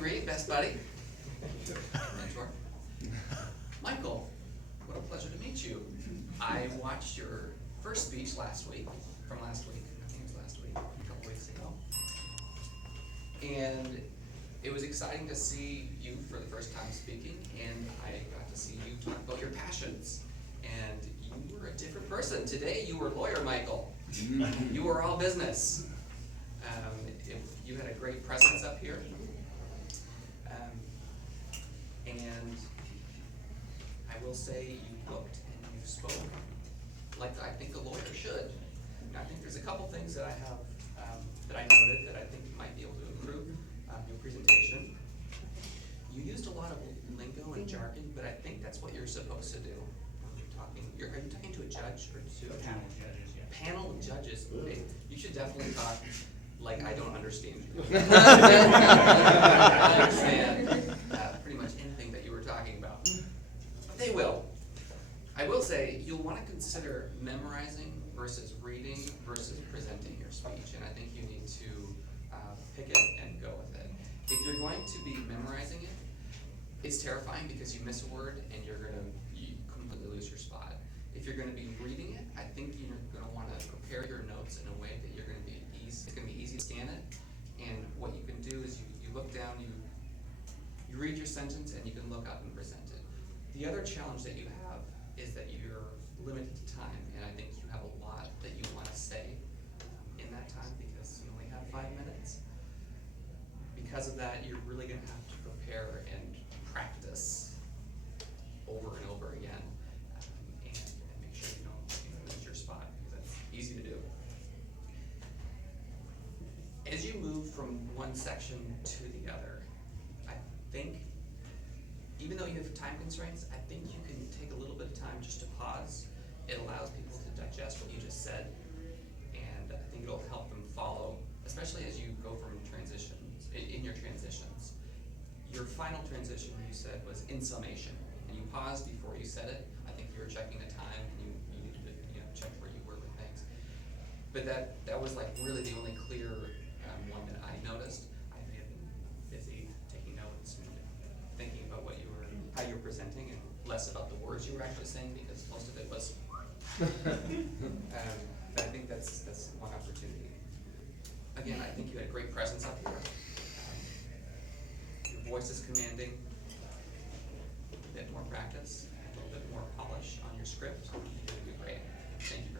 Reed, best buddy, mentor. Michael, what a pleasure to meet you. I watched your first speech last week, I think it was last week, a couple weeks ago. And it was exciting to see you for the first time speaking, and I got to see you talk about your passions. And you were a different person. Today you were lawyer, Michael. You were all business. You had a great presence up here. And I will say you looked and you spoke like I think a lawyer should. And I think there's a couple things that I have that I noted that I think you might be able to improve your presentation. You used a lot of lingo and jargon, but I think that's what you're supposed to do when you're talking. Are you talking to a judge or to A panel of judges, yeah. Panel of judges? Okay. You should definitely talk like I don't understand you. I understand pretty much anything that you were talking about. But they will. I will say you'll want to consider memorizing versus reading versus presenting your speech, and I think you need to pick it and go with it. If you're going to be memorizing it, it's terrifying because you miss a word and you completely lose your spot. If you're going to be reading it, I think you're going to want to prepare your notes in a way that you're going to be easy. It's going to be easy to scan it, and what you can do is you look down, you read your sentence, and you can look up and present it. The other challenge that you have is that you're limited to time, and I think you have a lot that you want to say in that time because you only have 5 minutes. Because of that, you're really going to have to prepare and practice over and over again, and make sure you don't lose your spot because that's easy to do. As you move from one section to the other, I think, even though you have time constraints, I think you can take a little bit of time just to pause. It allows people to digest what you just said, and I think it'll help them follow, especially as you go from transitions, in your transitions. Your final transition, you said, was in summation, and you paused before you said it. I think you were checking the time, and you needed to check where you were with things. But that was like really the only clear one that I noticed. I may have been busy taking notes and thinking about how you were presenting, and less about the words you were actually saying because most of it was. But I think that's one opportunity. Again, I think you had a great presence up here. Your voice is commanding. A bit more practice, a little bit more polish on your script. You're going to do great. Thank you very much.